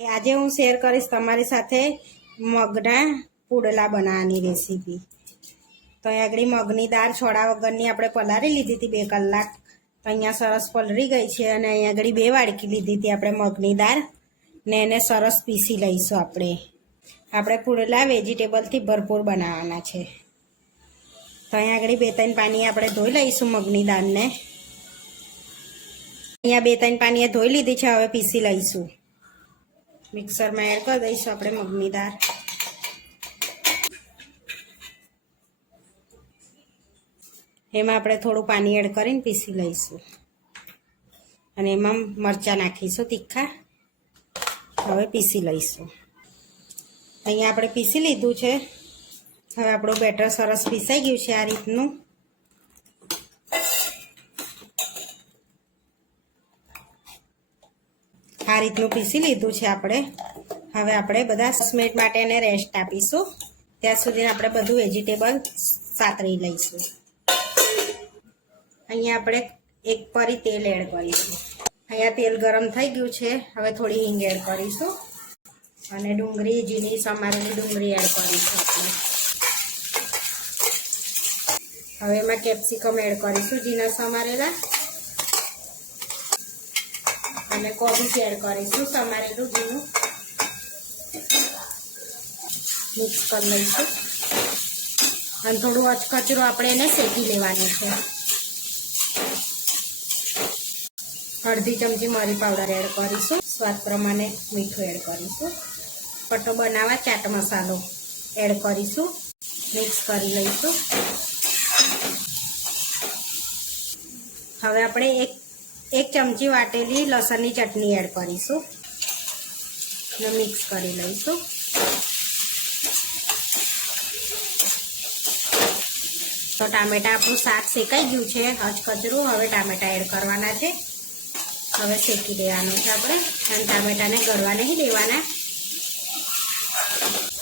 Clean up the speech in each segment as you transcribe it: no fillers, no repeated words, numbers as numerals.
આજે હું શેર કરીશ તમારી સાથે મગના પુડલા બનાવવાની રેસીપી। તો અહીં આગળ મગની દાળ છોડા વગરની આપણે પલાળી લીધી હતી 2 કલાક। તો અહીંયા સરસ પલળી ગઈ છે અને અહીં આગળ 2 વાડકી લીધી હતી આપણે મગની દાળ ને એને સરસ પીસી લઈશું। આપણે પુડલા વેજીટેબલથી ભરપૂર બનાવવાના છે। તો અહીં આગળ 2-3 પાણી આપણે ધોઈ લઈશું મગની દાળને। અહીંયા 2-3 પાણીએ ધોઈ લીધી છે, હવે પીસી લઈશું। मिक्सर में एड कर दईशु આપણે મગની દાળ। એમાં આપણે થોડું પાણી એડ કરીને પીસી લઈશું અને એમાં મરચાં નાખીશું તીખા। હવે પીસી લઈશું। અહીંયા આપણે પીસી લીધું છે। હવે આપણું બેટર સરસ પીસાઈ ગયું છે। આ રીતનું पीसी लीधुं छे आपणे। हवे आपणे बधा 10 मिनिट माटे एने रेस्ट आपीशुं। त्यां सुधी आपणे बधुं वेजिटेबल सातरी लईशुं। अहींया आपणे 1 परी तेल एड करीशुं। अहींया तेल गरम थई गयुं छे। हवे थोड़ी हींग एड करीशुं अने डુંગળી जीनी समारेली डુંગળી एड करीशुं आपणे। हवे एमां केप्सिकम एड करीशुं जीना समारेला અને કોબીજ એડ કરીશું સમારેલું ઝીણું। મિક્સ કરી લઈશું અને થોડું અચકચરું આપણે એને શેકી લેવાનું છે। અડધી ચમચી મરી પાવડર એડ કરીશું। સ્વાદ પ્રમાણે મીઠું એડ કરીશું। પટ્ટો બનાવવા ચાટ મસાલો એડ કરીશું। મિક્સ કરી લઈશું। હવે આપણે एक चमची वाटेली लसणनी चटनी एड करीशुं ने मिक्स करी लईशुं। तो टामेटा आपणुं शाक शेकाई गयुं छे अचकचरू। हवे टामेटा एड करवाना छे। हवे शेकी देवानुं छे आपणे अने टामेटाने गळवा नहीं देवाना।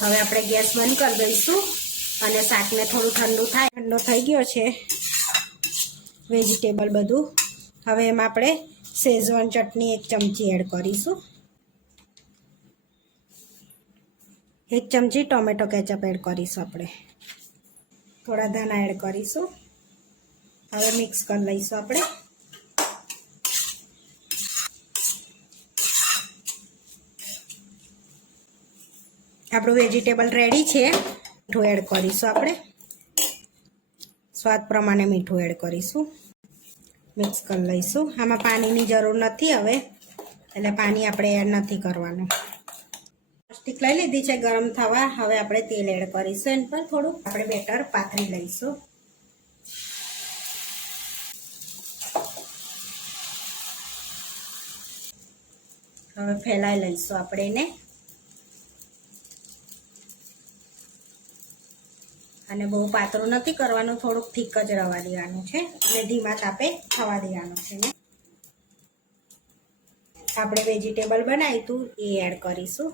हवे आपणे गैस बंध कर दईशुं अने शाकने थोडुं ठंडू थाय। ठंडो थई गयो छे वेजिटेबल बधुं। हवे एमां आपणे शेजवान चटनी 1 चमची एड करीशुं। 1 चमची टोमेटो केचप एड करीशुं आपणे। थोड़ा धाना एड करीशुं। हवे मिक्स कर लईशुं आपणे। आपणुं वेजिटेबल रेडी छे। मीठुं एड करीशुं आपणे। स्वाद प्रमाणे मीठुं एड करीशुं। मिक्स कर लईशुं। आमां पाणीनी जरूर नथी हवे એટલે પાણી આપણે એડ નથી કરવાનું। સ્ટીક લઈ લીધી છે ગરમ થવા। હવે આપણે તેલ એડ કરીશું એના પર થોડું। આપણે બેટર પાથરી લઈશું। હવે ફેલાઈ લઈશું આપણે એને અને બહુ પાતળું નથી કરવાનું, થોડુંક થીક જ રવા દેવાનું છે અને ધીમા તાપે થવા દેવાનું છે। આપણે વેજીટેબલ બનાવ્યું હતું એ એડ કરીશું।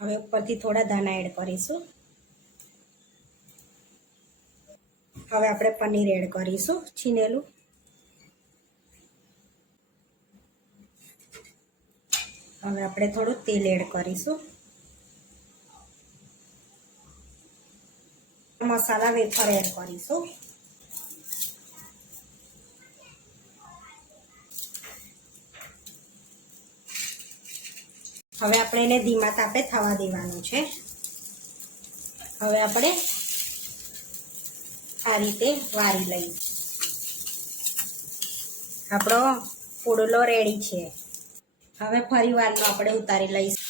હવે ઉપરથી થોડા દાણા એડ કરીશું। હવે આપણે પનીર એડ કરીશું છીનેલું। હવે આપણે થોડું તેલ એડ કરીશું। મસાલા વેફર એડ કરીશું। હવે આપણે એને ધીમા તાપે થવા દેવાનું છે। હવે આપણે આ રીતે વારી લઈએ। આપણો પુડલો રેડી છે। હવે ફરી વારનો આપણે ઉતારી લઈશું।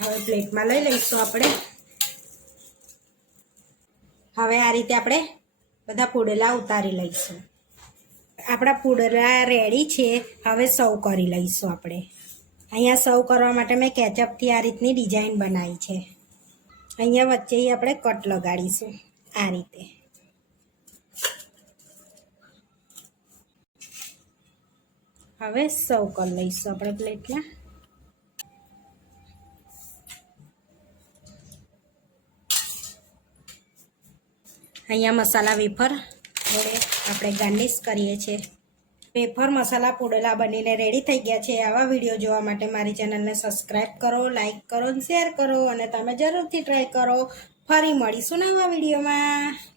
હવે પ્લેટમાં લઈ લઈશું આપણે। હવે આ રીતે આપણે બધા પુડલા ઉતારી લઈશું। આપણા પુડલા રેડી છે। હવે સર્વ કરી લઈશું આપણે। અહીંયા સર્વ કરવા માટે મેં કેચઅપથી આ રીતની ડિઝાઇન બનાવી છે। અહીંયા વચ્ચે આપણે કટ લગાડીશું આ રીતે. હવે સર્વ કરી લઈશું આપણે પ્લેટમાં. અહીંયા મસાલા વેફર જોડે આપણે ગાર્નિશ કરીએ છીએ. વેફર મસાલા પુડલા બનીને રેડી થઈ ગયા છે. આવા વિડીયો જોવા માટે મારી ચેનલને સબસ્ક્રાઈબ કરો, લાઈક કરો, શેર કરો અને તમે જરૂરથી ટ્રાય કરો. ફરી મળીશું નવા વિડીયોમાં.